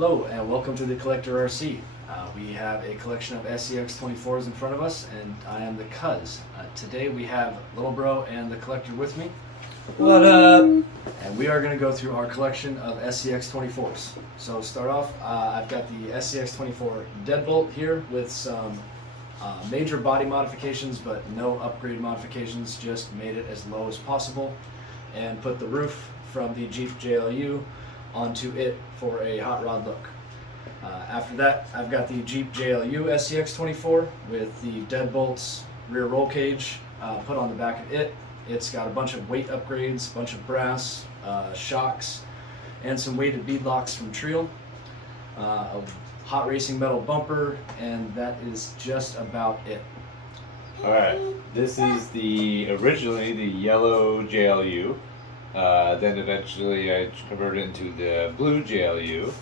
Hello and welcome to the Collector RC. We have a collection of SCX24'S in front of us, and I am the Cuz. Today we have Little Bro and the Collector with me. What up? And we are going to go through our collection of SCX24'S. So start off, I've got the SCX24 deadbolt here with some major body modifications, but no upgrade modifications, just made it as low as possible and put the roof from the Jeep JLU onto it for a hot rod look. After that, I've got the Jeep JLU SCX24 with the deadbolts, rear roll cage put on the back of it. It's got a bunch of weight upgrades, a bunch of brass, shocks, and some weighted bead locks from Trio. A hot racing metal bumper, and that is just about it. Alright, this is originally the yellow JLU. Then eventually I converted it into the blue JLU,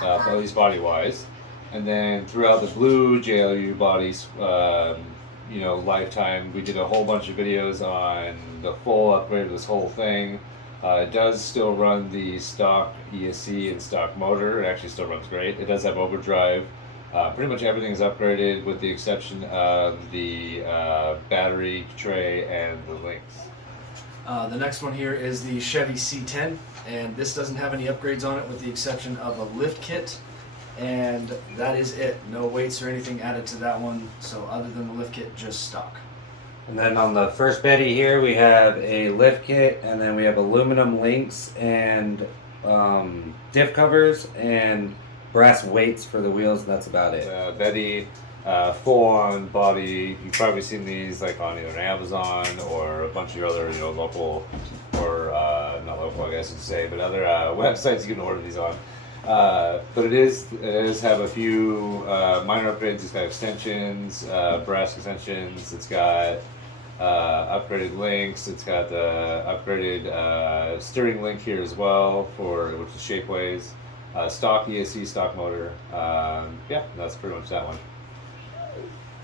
at least body-wise. And then throughout the blue JLU bodies, lifetime, we did a whole bunch of videos on the full upgrade of this whole thing. It does still run the stock ESC and stock motor. It actually still runs great. It does have overdrive. Pretty much everything is upgraded with the exception of the battery tray and the links. The next one here is the Chevy C10, and this doesn't have any upgrades on it with the exception of a lift kit, and that is it. No weights or anything added to that one, so other than the lift kit, just stock. And then on the first Betty here, we have a lift kit, and then we have aluminum links and diff covers and brass weights for the wheels, and that's about it. Betty, full-on body. You've probably seen these like on either Amazon or a bunch of other, local or not local, I guess you'd say, but other websites you can order these on. But it does have a few minor upgrades. It's got extensions, brass extensions. It's got upgraded links. It's got the upgraded steering link here as well, which is Shapeways. Stock ESC, stock motor. Yeah, that's pretty much that one.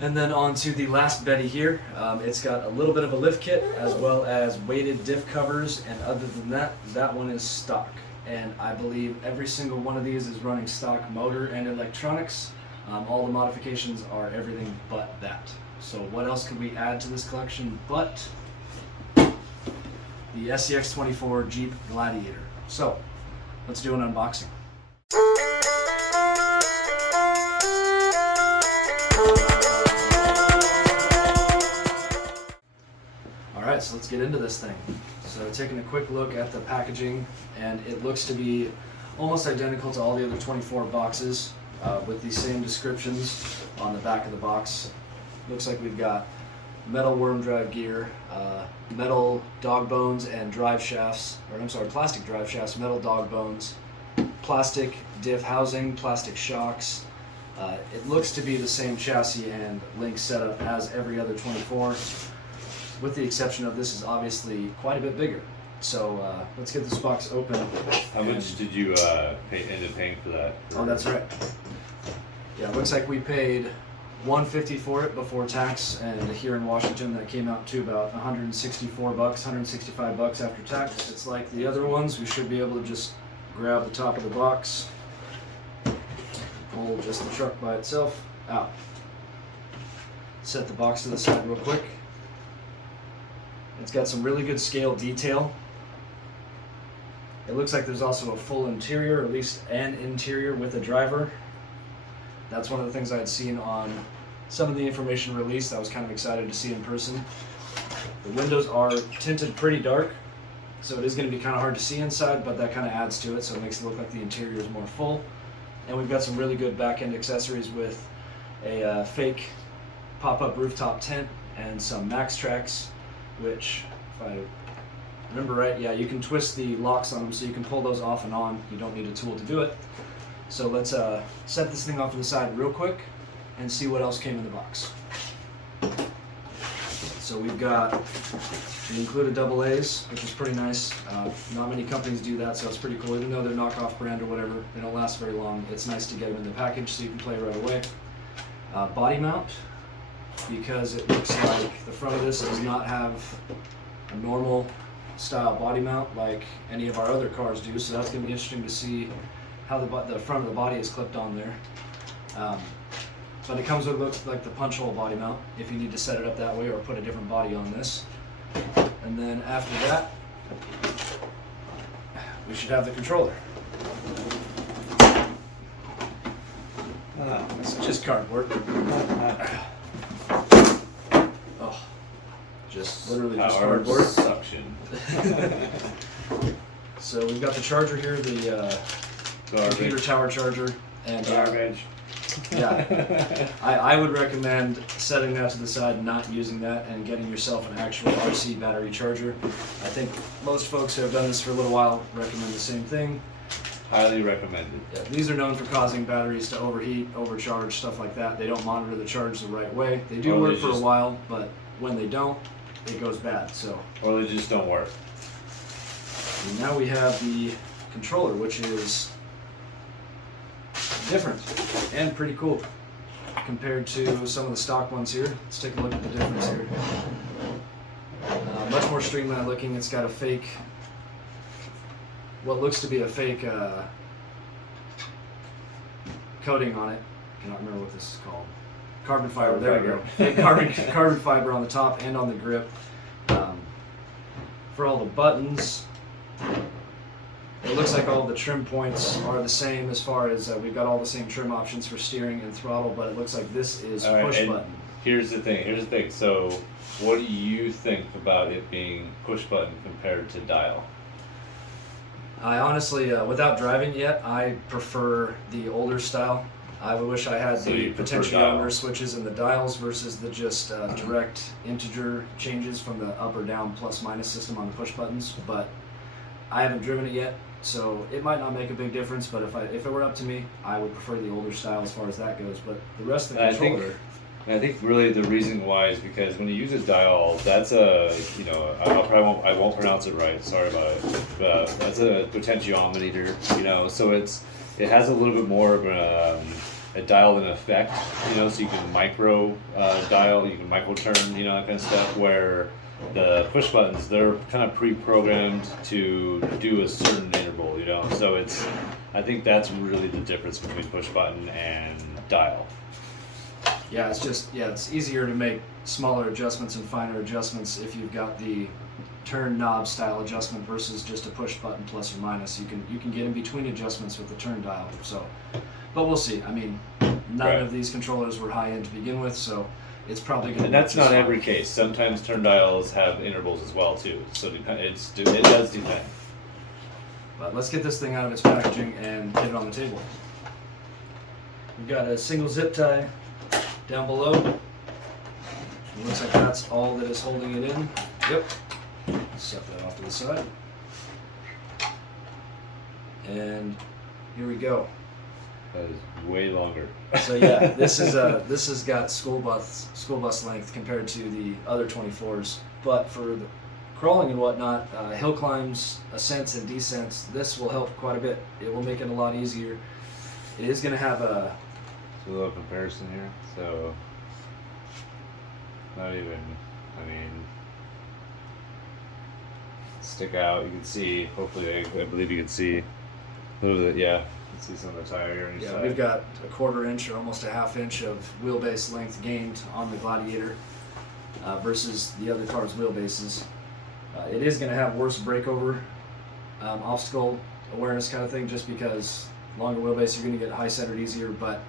And then on to the last Betty here. It's got a little bit of a lift kit as well as weighted diff covers, and other than that, that one is stock. And I believe every single one of these is running stock motor and electronics. All the modifications are everything but that. So what else could we add to this collection but the SCX24 Jeep Gladiator? So let's do an unboxing. Alright, so let's get into this thing. So taking a quick look at the packaging, and it looks to be almost identical to all the other 24 boxes with the same descriptions on the back of the box. Looks like we've got metal worm drive gear, metal dog bones and drive shafts, plastic drive shafts, metal dog bones, plastic diff housing, plastic shocks. It looks to be the same chassis and link setup as every other 24. With the exception of this is obviously quite a bit bigger. So let's get this box open. How much did you end up paying for that? Oh, that's right. Yeah, it looks like we paid $150 for it before tax, and here in Washington that came out to about $164, $165 after tax. It's like the other ones. We should be able to just grab the top of the box, pull just the truck by itself out. Set the box to the side real quick. It's got some really good scale detail. It looks like there's also a full interior, or at least an interior with a driver. That's one of the things I had seen on some of the information released. I was kind of excited to see in person. The windows are tinted pretty dark, so it is going to be kind of hard to see inside, but that kind of adds to it, so it makes it look like the interior is more full. And we've got some really good back-end accessories with a fake pop-up rooftop tent and some Max Tracks, which, if I remember right, yeah, you can twist the locks on them so you can pull those off and on. You don't need a tool to do it. So let's set this thing off to the side real quick and see what else came in the box. So we've got the included double A's, which is pretty nice. Not many companies do that, so it's pretty cool. Even though they're knockoff brand or whatever, they don't last very long. It's nice to get them in the package so you can play right away. Body mount, because it looks like the front of this does not have a normal style body mount like any of our other cars do, so that's going to be interesting to see how the front of the body is clipped on there. But it comes with looks like the punch hole body mount if you need to set it up that way or put a different body on this. And then after that, we should have the controller. It's just cardboard. Oh, just literally just cardboard. Suction. So we've got the charger here, the computer tower charger, and garbage. Yeah, I would recommend setting that to the side, not using that, and getting yourself an actual RC battery charger. I think most folks who have done this for a little while recommend the same thing. Highly recommended. Yeah, these are known for causing batteries to overheat, overcharge, stuff like that. They don't monitor the charge the right way. They do work for a while, but when they don't, it goes bad. So. Or they just don't work. And now we have the controller, which is different and pretty cool compared to some of the stock ones here. Let's take a look at the difference here. Much more streamlined looking. It's got a fake, what looks to be a fake coating on it. I cannot remember what this is called. Carbon fiber. There we go. Fake carbon fiber on the top and on the grip. For all the buttons, it looks like all the trim points are the same as far as we've got all the same trim options for steering and throttle, but it looks like this is push button. Here's the thing. So, what do you think about it being push button compared to dial? I honestly, without driving yet, I prefer the older style. I wish I had the potentiometer switches and the dials versus the just direct integer changes from the up or down plus minus system on the push buttons, but I haven't driven it yet, so it might not make a big difference, but if it were up to me, I would prefer the older style as far as that goes, but the rest of the controller... I think really the reason why is because when you use a dial, that's a, you know, I won't pronounce it right, sorry about it, but that's a potentiometer, you know, so it has a little bit more of a dial in effect, you know, so you can micro dial, you can micro turn, you know, that kind of stuff, where the push buttons, they're kind of pre-programmed to do a certain interval, you know, so I think that's really the difference between push button and dial. Yeah, it's easier to make smaller adjustments and finer adjustments if you've got the turn knob style adjustment versus just a push button plus or minus. You can get in between adjustments with the turn dial. So, but we'll see. I mean, none of these controllers were high end to begin with, so it's probably going to. And that's not every case. Sometimes turn dials have intervals as well too. So it does depend. But let's get this thing out of its packaging and get it on the table. We've got a single zip tie down below. It looks like that's all that is holding it in. Yep. Set that off to the side. And here we go. That is way longer. So yeah, this has got school bus length compared to the other 24s. But for the crawling and whatnot, hill climbs, ascents and descents, this will help quite a bit. It will make it a lot easier. It is going to have a little comparison here. So, not even, I mean, stick out. You can see, hopefully, I believe you can see a little bit, yeah. You can see some of the tire here on your side. We've got a 1/4 inch or almost a 1/2 inch of wheelbase length gained on the Gladiator versus the other car's wheelbases. It is going to have worse breakover, obstacle awareness kind of thing, just because longer wheelbase, you're going to get high centered easier, but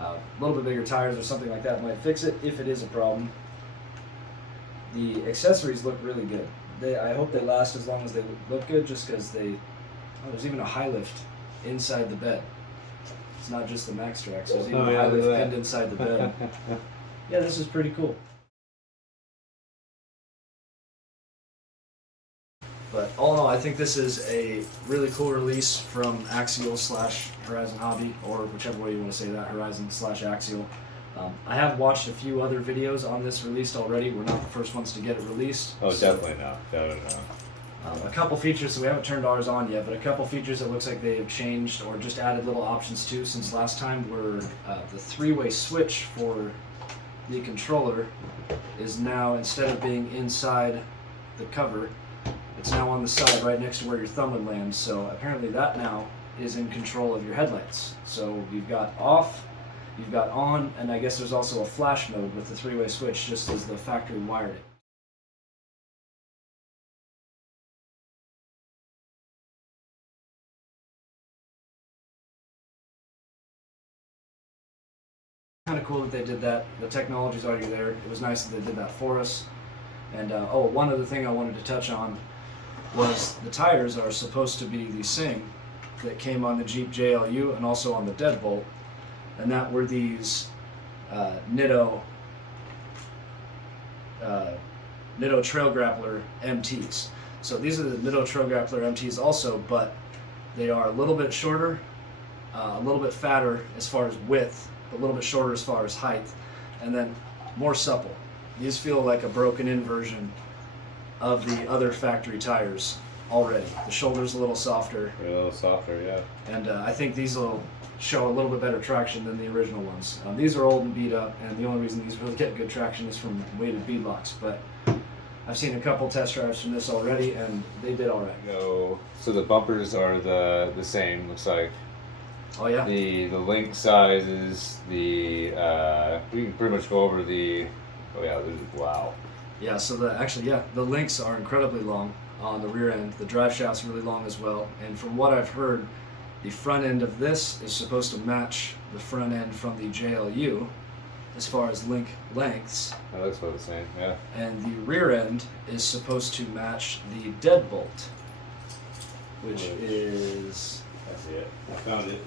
a little bit bigger tires or something like that might fix it if it is a problem. The accessories look really good. I hope they last as long as they look good, just because there's even a high lift inside the bed. It's not just the max tracks, there's even a high lift pinned inside the bed. Yeah, this is pretty cool. But all in all, I think this is a really cool release from Axial / Horizon Hobby, or whichever way you want to say that, Horizon / Axial. I have watched a few other videos on this released already. We're not the first ones to get it released. Oh, so, definitely not. A couple features, so we haven't turned ours on yet, but a couple features that looks like they have changed or just added little options to since last time were the 3-way switch for the controller is now, instead of being inside the cover, it's now on the side right next to where your thumb would land. So apparently that now is in control of your headlights. So you've got off, you've got on, and I guess there's also a flash mode with the three-way switch, just as the factory wired it. Kind of cool that they did that. The technology's already there. It was nice that they did that for us. And oh, one other thing I wanted to touch on was the tires are supposed to be the same that came on the Jeep JLU and also on the Deadbolt, and that were these Nitto Trail Grappler MTs. So these are the Nitto Trail Grappler MTs also, but they are a little bit shorter, a little bit fatter as far as width, a little bit shorter as far as height, and then more supple. These feel like a broken in version of the other factory tires already. The shoulder's a little softer. A little softer, yeah. And I think these will show a little bit better traction than the original ones. These are old and beat up, and the only reason these really get good traction is from weighted bead locks. But I've seen a couple test drives from this already, and they did all right. No, so the bumpers are the same, looks like. Oh yeah. The link size is the we can pretty much go over the. Oh yeah, wow. Yeah. So the links are incredibly long on the rear end. The drive shaft's really long as well. And from what I've heard, the front end of this is supposed to match the front end from the JLU as far as link lengths. That looks about the same, yeah. And the rear end is supposed to match the Deadbolt, which is That's it. I found it.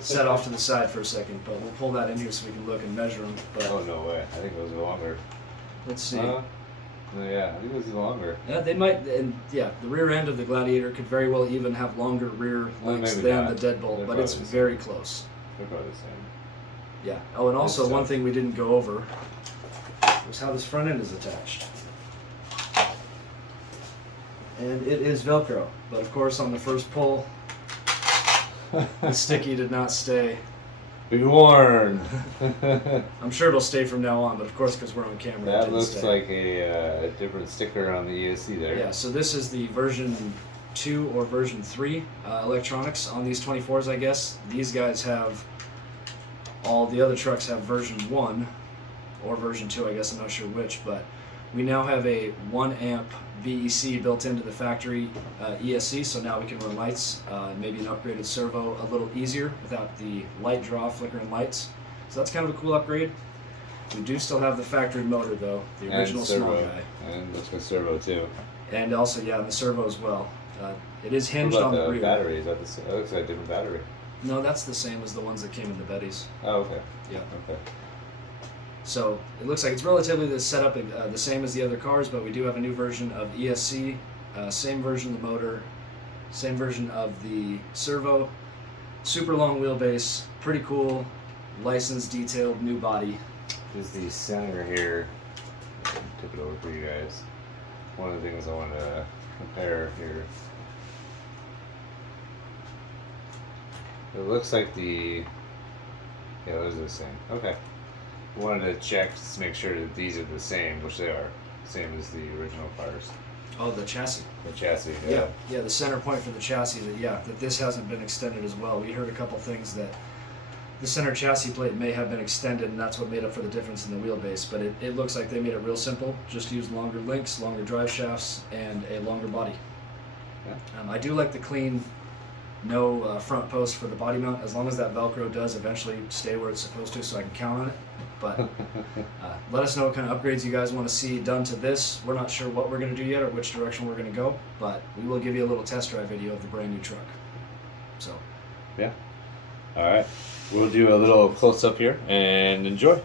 set off to the side for a second, but we'll pull that in here so we can look and measure them. But Oh no way! I think those are longer. let's see. Yeah, I think those are longer. Yeah, they might, and yeah, the rear end of the Gladiator could very well even have longer rear Well, lengths maybe than not. the Deadbolt, They're but it's probably the very close. They're probably the same. Yeah. Oh, and also Good one stuff. thing we didn't go over was how this front end is attached. And it is Velcro, but of course on the first pull, the sticky did not stay. Be warned. I'm sure it'll stay from now on, but of course because we're on camera, it That didn't looks stay. like a different sticker on the ESC there. Yeah, so this is the version 2 or version 3 electronics on these 24s, I guess. These guys have, all the other trucks have version 1 or version 2, I guess, I'm not sure which, but we now have a 1 amp VEC built into the factory ESC, so now we can run lights, maybe an upgraded servo a little easier without the light draw flickering lights. So that's kind of a cool upgrade. We do still have the factory motor though, the original small guy. And that's the servo too. And also, yeah, the servo as well. It is What hinged about on the the rear. battery? Is that the same? That looks like a different battery. No, that's the same as the ones that came in the Bettys. Oh, okay. Yeah. Okay. So it looks like it's relatively the setup the same as the other cars, but we do have a new version of ESC, same version of the motor, same version of the servo, super long wheelbase, pretty cool, licensed, detailed, new body. Is the center here? I can tip it over for you guys. One of the things I want to compare here. It looks like yeah, those are the same. Okay. Wanted to check to make sure that these are the same, which they are. Same as the original cars. Oh, the chassis. The chassis, Yeah, the center point for the chassis, that this hasn't been extended as well. We heard a couple things that the center chassis plate may have been extended, and that's what made up for the difference in the wheelbase, but it looks like they made it real simple. Just used longer links, longer drive shafts, and a longer body. Yeah. I do like the clean, no front post for the body mount, as long as that Velcro does eventually stay where it's supposed to, so I can count on it. But let us know what kind of upgrades you guys want to see done to this. We're not sure what we're going to do yet or which direction we're going to go, but we will give you a little test drive video of the brand new truck. So, Yeah. All right. We'll do a little close up here and enjoy.